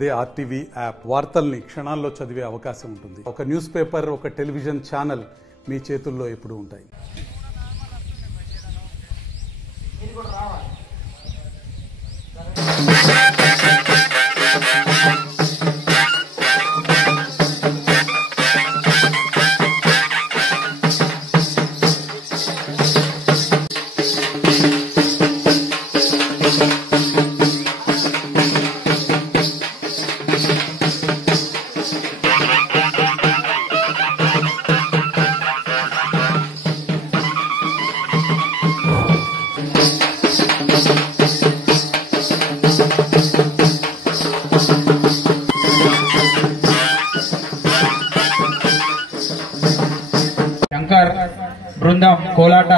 అదే RTV app వార్తల్ని క్షణాల్లో చదివే అవకాశం ఉంటుంది. ఒక న్యూస్ పేపర్, ఒక టెలివిజన్ ఛానల్ మీ చేతుల్లో ఎప్పుడూ ఉంటాయి. శంకర్ బృందం కోలాట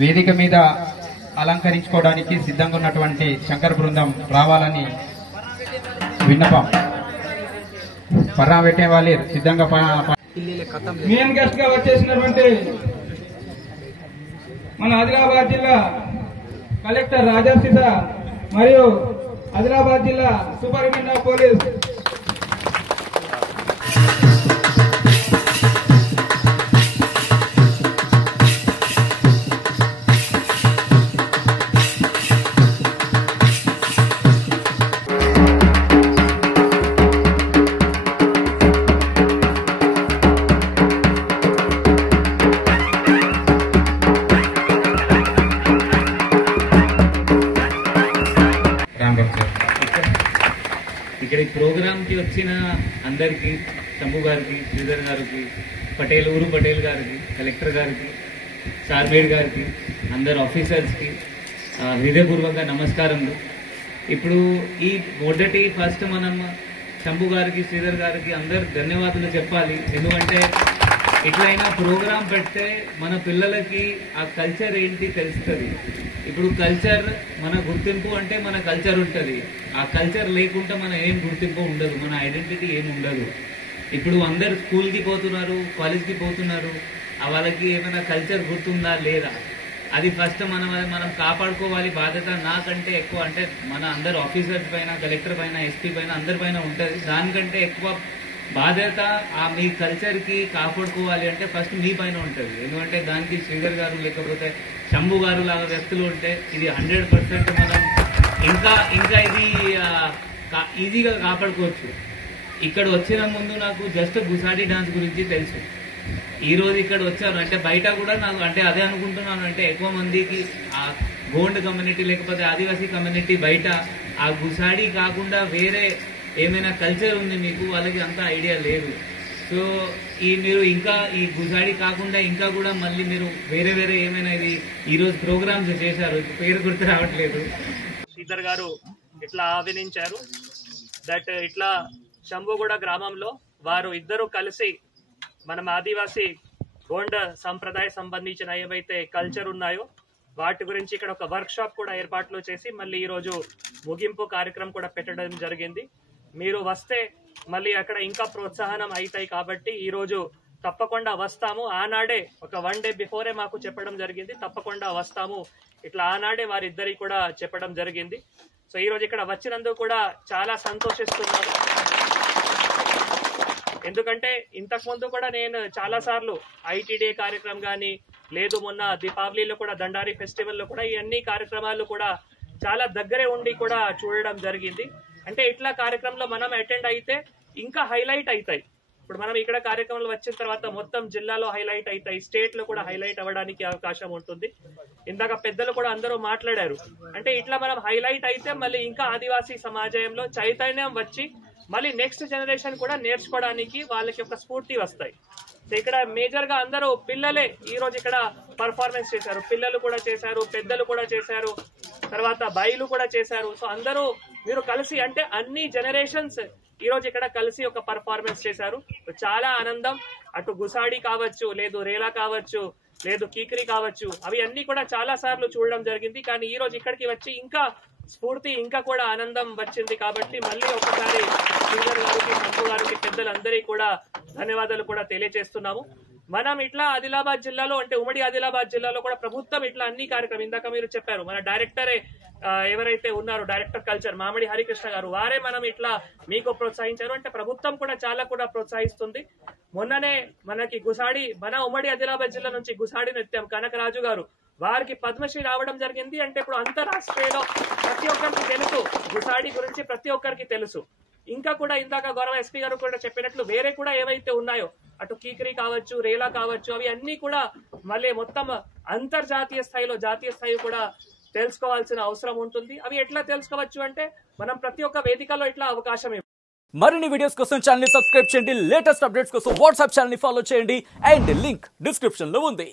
వేదిక మీద అలంకరించుకోవడానికి సిద్ధంగా ఉన్నటువంటి శంకర్ బృందం రావాలని విన్నపం. పర్రా పెట్టే వాళ్ళు సిద్ధంగా మెయిన్ గెస్ట్ గా వచ్చేసినటువంటి మన ఆదిలాబాద్ జిల్లా కలెక్టర్ రాజర్షి సార్ మరియు ఆదిలాబాద్ జిల్లా సూపరింటెండెంట్ ఆఫ్ పోలీస్ ఇక్కడ ఈ ప్రోగ్రామ్ కి వచ్చిన అందరికి, శంభు గారికి, శ్రీధర్ గారికి, ఊరు పటేల్ గారికి, కలెక్టర్ గారికి, సార్మేడ్ గారికి, అందరు ఆఫీసర్స్ కి హృదయపూర్వక నమస్కారములు. ఇప్పుడు ఈ ఫస్ట్ మనం శంభు గారికి, శ్రీధర్ గారికి అందరు ధన్యవాదాలు చెప్పాలి. ఎందుకంటే ఇట్లయినా ప్రోగ్రాం పెడితే మన పిల్లలకి ఆ కల్చర్ ఏంటి తెలుస్తుంది. ఇప్పుడు కల్చర్ మన గుర్తింపు అంటే మన కల్చర్ ఉంటుంది. ఆ కల్చర్ లేకుండా మన ఏం గుర్తింపు ఉండదు, మన ఐడెంటిటీ ఏం ఉండదు. ఇప్పుడు అందరు స్కూల్కి పోతున్నారు, కాలేజ్కి పోతున్నారు, వాళ్ళకి ఏమైనా కల్చర్ గుర్తుందా లేదా, అది ఫస్ట్ మనం కాపాడుకోవాలి. బాధ్యత నాకంటే ఎక్కువ అంటే మన అందరు ఆఫీసర్స్ పైన, కలెక్టర్ పైన, ఎస్పీ పైన, అందరి పైన ఉంటుంది. దానికంటే ఎక్కువ బాధ్యత మీ కల్చర్కి కాపాడుకోవాలి అంటే ఫస్ట్ మీ పైన ఉంటుంది. ఎందుకంటే దానికి శ్రీధర్ గారు లేకపోతే శంభు గారు లాగా వ్యక్తులు ఉంటే ఇది 100% మనం ఇంకా ఇది ఈజీగా కాపాడుకోవచ్చు. ఇక్కడ వచ్చిన ముందు నాకు జస్ట్ గుసాడి డాన్స్ గురించి తెలుసు. ఈ రోజు ఇక్కడ వచ్చాను అంటే బయట కూడా నాకు అంటే అదే అనుకుంటున్నాను, అంటే ఎక్కువ మందికి ఆ గోండ్ కమ్యూనిటీ లేకపోతే ఆదివాసీ కమ్యూనిటీ బయట ఆ గుసాడి కాకుండా వేరే ఏమైనా కల్చర్ ఉంది మీకు, వాళ్ళకి అంత ఐడియా లేదు. సో మీరు ఇంకా ఈ గుసాడి కాకుండా ఇంకా కూడా మళ్ళీ మీరు వేరే ఏమైనా ఇది ఈరోజు ప్రోగ్రామ్స్ చేశారు, పేరు గుర్తు రావట్లేదు. శ్రీధర్ గారు ఇట్లా ఆహ్వానించారు దట్ ఇట్లా శంభుగూడ గ్రామంలో వారు ఇద్దరు కలిసి మనం ఆదివాసీ గోండ సంప్రదాయ సంబంధించిన ఏవైతే కల్చర్ ఉన్నాయో వాటి గురించి ఇక్కడ ఒక వర్క్ షాప్ కూడా ఏర్పాట్లు చేసి మళ్ళీ ఈరోజు ముగింపు కార్యక్రమం కూడా పెట్టడం జరిగింది. మీరు వస్తే మళ్ళీ అక్కడ ఇంకా ప్రోత్సాహనం అవుతాయి కాబట్టి ఈరోజు తప్పకుండా వస్తాము. ఆనాడే ఒక 1 డే బిఫోరే మాకు చెప్పడం జరిగింది, తప్పకుండా వస్తాము ఇట్లా ఆనాడే వారిద్దరికి కూడా చెప్పడం జరిగింది. సో ఈరోజు ఇక్కడ వచ్చినందుకు కూడా చాలా సంతోషిస్తున్నాను. ఎందుకంటే ఇంతకుముందు కూడా నేను చాలా సార్లు ఐటీడీ కార్యక్రమం కానీ లేదు, మొన్న దీపావళిలో కూడా దండారి ఫెస్టివల్లో కూడా ఈ అన్ని కార్యక్రమాలు కూడా చాలా దగ్గరే ఉండి కూడా చూడడం జరిగింది. అంటే ఇట్లా కార్యక్రమంలో మనం అటెండ్ అయితే ఇంకా హైలైట్ అవుతాయి. ఇప్పుడు మనం ఇక్కడ కార్యక్రమంలో వచ్చిన తర్వాత మొత్తం జిల్లాలో హైలైట్ అవుతాయి, స్టేట్ లో కూడా హైలైట్ అవ్వడానికి అవకాశం ఉంటుంది. ఇందాక పెద్దలు కూడా అందరూ మాట్లాడారు, అంటే ఇట్లా మనం హైలైట్ అయితే మళ్ళీ ఇంకా ఆదివాసీ సమాజంలో చైతన్యం వచ్చి మళ్ళీ నెక్స్ట్ జనరేషన్ కూడా నేర్చుకోవడానికి వాళ్ళకి ఒక స్ఫూర్తి వస్తాయి. ఇక్కడ మేజర్ గా అందరూ పిల్లలే ఈ రోజు ఇక్కడ పర్ఫార్మెన్స్ చేశారు, పిల్లలు కూడా చేశారు, పెద్దలు కూడా చేశారు, తర్వాత బయలు కూడా చేశారు. సో అందరూ మీరు కలిసి అంటే అన్ని జనరేషన్స్ ఈ రోజు ఇక్కడ కలిసి ఒక పర్ఫార్మెన్స్ చేశారు. చాలా ఆనందం. అటు గుసాడి కావచ్చు, లేదు రేలా కావచ్చు, లేదు కీకరి కావచ్చు, అవి అన్ని కూడా చాలా సార్లు చూడడం జరిగింది. కానీ ఈ రోజు ఇక్కడికి వచ్చి ఇంకా స్ఫూర్తి, ఇంకా కూడా ఆనందం వచ్చింది. కాబట్టి మళ్ళీ ఒకసారి శ్రీధర్ గారికి, శంభు గారికి, పెద్దలందరికీ కూడా ధన్యవాదాలు కూడా తెలియజేస్తున్నాము. మనం ఇట్లా ఆదిలాబాద్ జిల్లాలో అంటే ఉమ్మడి ఆదిలాబాద్ జిల్లాలో కూడా ప్రభుత్వం ఇట్లా అన్ని కార్యక్రమం ఇందాక మీరు చెప్పారు మన డైరెక్టరే ఎవరైతే ఉన్నారో డైరెక్టర్ కల్చర్ మామిడి హరికృష్ణ గారు వారే మనం ఇట్లా మీకు ప్రోత్సహించారు అంటే ప్రభుత్వం కూడా చాలా కూడా ప్రోత్సహిస్తుంది. మొన్ననే మనకి గుసాడి మన ఉమ్మడి ఆదిలాబాద్ జిల్లా నుంచి గుసాడి నృత్యం కనకరాజు గారు వారికి పద్మశ్రీ రావడం జరిగింది. అంటే ఇప్పుడు అంతరాష్ట్రీయలో ప్రతి ఒక్కరికి తెలుసు గుసాడి గురించి ప్రతి ఒక్కరికి తెలుసు. ఇంకా కూడా ఇందాక గౌరవ ఎస్పీ గారు కూడా చెప్పినట్లు వేరే కూడా ఏవైతే ఉన్నాయో అటు కీకరి కావచ్చు రేలా కావచ్చు అవి అన్ని కూడా మళ్ళీ మొత్తం అంతర్జాతీయ స్థాయిలో జాతీయ స్థాయి కూడా తెలుసుకోవాల్సిన అవసరం ఉంటుంది. అవి ఎట్లా తెలుసుకోవచ్చు అంటే మనం ప్రతి ఒక్క వేదికలో ఇట్లా అవకాశం మరిన్ని వీడియోస్ కోసం ఛానల్ ని సబ్స్క్రైబ్ చేయండి, లేటెస్ట్ అప్డేట్స్ కోసం వాట్సాప్ ఛానల్ ని ఫాలో చేయండి అండ్ లింక్ డిస్క్రిప్షన్ లో ఉంది.